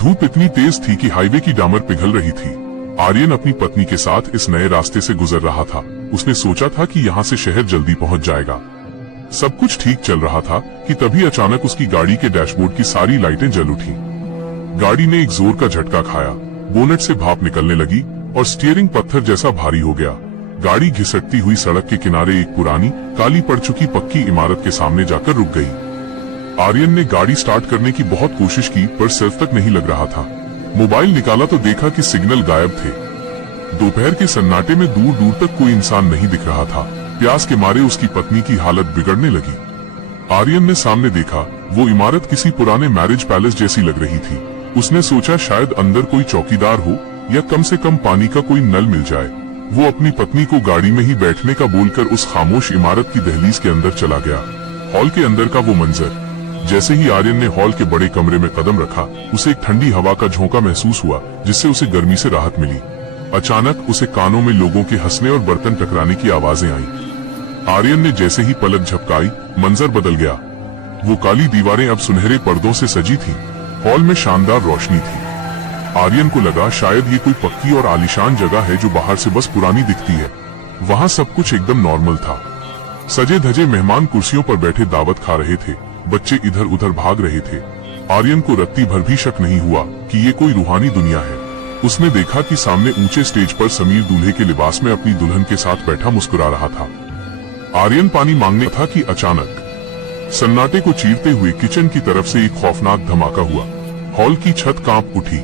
धूप इतनी तेज थी कि हाईवे की डामर पिघल रही थी। आर्यन अपनी पत्नी के साथ इस नए रास्ते से गुजर रहा था। उसने सोचा था कि यहाँ से शहर जल्दी पहुँच जाएगा। सब कुछ ठीक चल रहा था कि तभी अचानक उसकी गाड़ी के डैशबोर्ड की सारी लाइटें जल उठी। गाड़ी ने एक जोर का झटका खाया, बोनेट से भाप निकलने लगी और स्टीयरिंग पत्थर जैसा भारी हो गया। गाड़ी घिसटती हुई सड़क के किनारे एक पुरानी काली पड़ चुकी पक्की इमारत के सामने जाकर रुक गई। आर्यन ने गाड़ी स्टार्ट करने की बहुत कोशिश की पर सेल्फ तक नहीं लग रहा था। मोबाइल निकाला तो देखा कि सिग्नल गायब थे। दोपहर के सन्नाटे में दूर दूर तक कोई इंसान नहीं दिख रहा था। प्यास के मारे उसकी पत्नी की हालत बिगड़ने लगी। आर्यन ने सामने देखा, वो इमारत किसी पुराने मैरिज पैलेस जैसी लग रही थी। उसने सोचा शायद अंदर कोई चौकीदार हो या कम से कम पानी का कोई नल मिल जाए। वो अपनी पत्नी को गाड़ी में ही बैठने का बोलकर उस खामोश इमारत की दहलीज के अंदर चला गया। हॉल के अंदर का वो मंजर, जैसे ही आर्यन ने हॉल के बड़े कमरे में कदम रखा, उसे एक ठंडी हवा का झोंका महसूस हुआ जिससे उसे गर्मी से राहत मिली। अचानक उसे कानों में लोगों के हंसने और बर्तन टकराने की आवाजें आईं। आर्यन ने जैसे ही पलक झपकाई, मंजर बदल गया। वो काली दीवारें अब सुनहरे पर्दों से सजी थीं। हॉल में शानदार रोशनी थी। आर्यन को लगा शायद ये कोई पक्की और आलीशान जगह है जो बाहर से बस पुरानी दिखती है। वहाँ सब कुछ एकदम नॉर्मल था। सजे धजे मेहमान कुर्सियों पर बैठे दावत खा रहे थे। बच्चे इधर उधर भाग रहे थे। आर्यन को रत्ती भर भी शक नहीं हुआ कि ये कोई रूहानी दुनिया है। उसने देखा कि सामने ऊंचे स्टेज पर समीर दूल्हे के लिबास में अपनी दुल्हन के साथ बैठा मुस्कुरा रहा था। आर्यन पानी मांगने था कि अचानक सन्नाटे को चीरते हुए किचन की तरफ से एक खौफनाक धमाका हुआ। हॉल की छत कांप उठी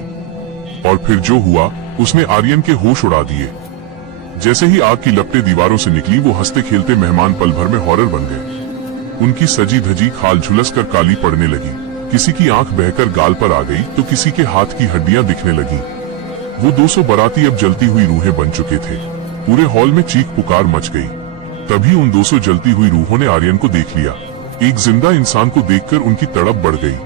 और फिर जो हुआ उसने आर्यन के होश उड़ा दिए। जैसे ही आग की लपटें दीवारों से निकली, वो हंसते खेलते मेहमान पल भर में हॉरर बन गए। उनकी सजी धजी खाल झुलस कर काली पड़ने लगी। किसी की आंख बहकर गाल पर आ गई तो किसी के हाथ की हड्डियां दिखने लगी। वो 200 बाराती अब जलती हुई रूहें बन चुके थे। पूरे हॉल में चीख पुकार मच गई। तभी उन 200 जलती हुई रूहों ने आर्यन को देख लिया। एक जिंदा इंसान को देखकर उनकी तड़प बढ़ गई।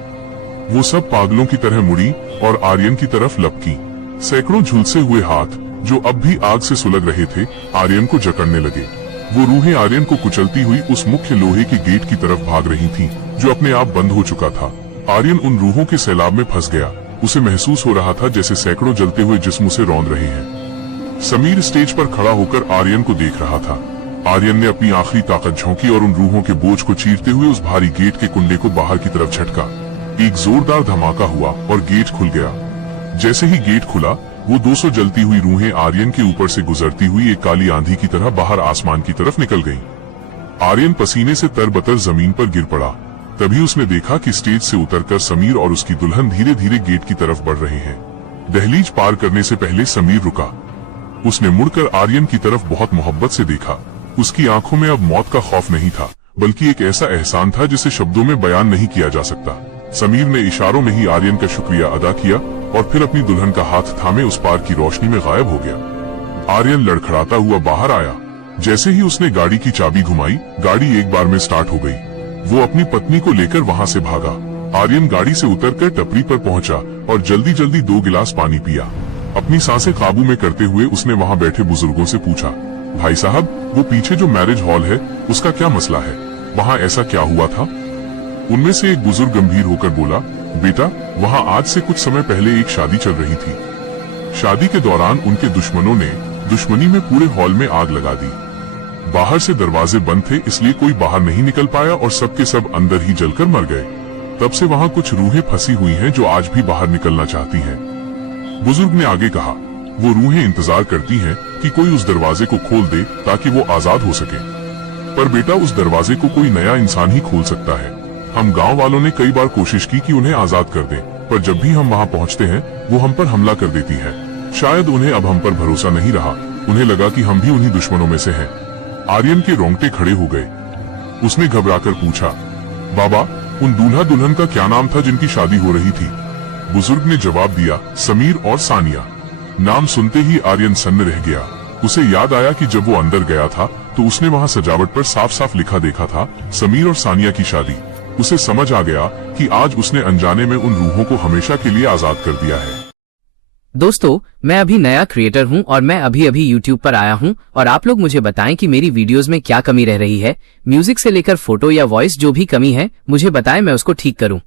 वो सब पागलों की तरह मुड़ी और आर्यन की तरफ लपकी। सैकड़ों झुलसे हुए हाथ जो अब भी आग से सुलग रहे थे, आर्यन को जकड़ने लगे। वो रूहें आर्यन को कुचलती हुई उस मुख्य लोहे के गेट की तरफ भाग रही थीं, जो अपने आप बंद हो चुका था। आर्यन उन रूहों के सैलाब में फंस गया। उसे महसूस हो रहा था जैसे सैकड़ों जलते हुए जिस्म उसे रौंद रहे हैं। समीर स्टेज पर खड़ा होकर आर्यन को देख रहा था। आर्यन ने अपनी आखिरी ताकत झोंकी और उन रूहों के बोझ को चीरते हुए उस भारी गेट के कुंडे को बाहर की तरफ झटका। एक जोरदार धमाका हुआ और गेट खुल गया। जैसे ही गेट खुला, वो 200 जलती हुई रूहें आर्यन के ऊपर से गुजरती हुई एक काली आंधी की तरह बाहर आसमान की तरफ निकल गईं। आर्यन पसीने से तरबतर जमीन पर गिर पड़ा। तभी उसने देखा कि स्टेज से उतरकर समीर और उसकी दुल्हन धीरे धीरे गेट की तरफ बढ़ रहे हैं। दहलीज पार करने से पहले समीर रुका। उसने मुड़कर आर्यन की तरफ बहुत मोहब्बत से देखा। उसकी आंखों में अब मौत का खौफ नहीं था, बल्कि एक ऐसा एहसान था जिसे शब्दों में बयान नहीं किया जा सकता। समीर ने इशारों में ही आर्यन का शुक्रिया अदा किया और फिर अपनी दुल्हन का हाथ थामे उस पार की रोशनी में गायब हो गया। आर्यन लड़खड़ाता हुआ बाहर आया। जैसे ही उसने गाड़ी की चाबी घुमाई, गाड़ी एक बार में स्टार्ट हो गई। वो अपनी पत्नी को लेकर वहाँ से भागा। आर्यन गाड़ी से उतरकर टपरी पर पहुंचा और जल्दी जल्दी 2 गिलास पानी पिया। अपनी सांसें काबू में करते हुए उसने वहाँ बैठे बुजुर्गों से पूछा, भाई साहब, वो पीछे जो मैरिज हॉल है उसका क्या मसला है? वहाँ ऐसा क्या हुआ था? उनमें से एक बुजुर्ग गंभीर होकर बोला, बेटा, वहाँ आज से कुछ समय पहले एक शादी चल रही थी। शादी के दौरान उनके दुश्मनों ने दुश्मनी में पूरे हॉल में आग लगा दी। बाहर से दरवाजे बंद थे, इसलिए कोई बाहर नहीं निकल पाया और सबके सब अंदर ही जलकर मर गए। तब से वहाँ कुछ रूहें फंसी हुई हैं जो आज भी बाहर निकलना चाहती हैं। बुजुर्ग ने आगे कहा, वो रूहें इंतजार करती हैं कि कोई उस दरवाजे को खोल दे ताकि वो आजाद हो सके। पर बेटा, उस दरवाजे को कोई नया इंसान ही खोल सकता है। हम गांव वालों ने कई बार कोशिश की कि उन्हें आजाद कर दें, पर जब भी हम वहां पहुंचते हैं वो हम पर हमला कर देती है। शायद उन्हें अब हम पर भरोसा नहीं रहा। उन्हें लगा कि हम भी उन्हीं दुश्मनों में से हैं। आर्यन के रोंगटे खड़े हो गए। उसने घबराकर पूछा, बाबा, उन दूल्हा दुल्हन का क्या नाम था जिनकी शादी हो रही थी? बुजुर्ग ने जवाब दिया, समीर और सानिया। नाम सुनते ही आर्यन सन्न रह गया। उसे याद आया कि जब वो अंदर गया था तो उसने वहाँ सजावट पर साफ साफ लिखा देखा था, समीर और सानिया की शादी। उसे समझ आ गया कि आज उसने अनजाने में उन रूहों को हमेशा के लिए आजाद कर दिया है। दोस्तों, मैं अभी नया क्रिएटर हूं और मैं अभी YouTube पर आया हूं और आप लोग मुझे बताएं कि मेरी वीडियोस में क्या कमी रह रही है। म्यूजिक से लेकर फोटो या वॉइस जो भी कमी है मुझे बताएं, मैं उसको ठीक करूं।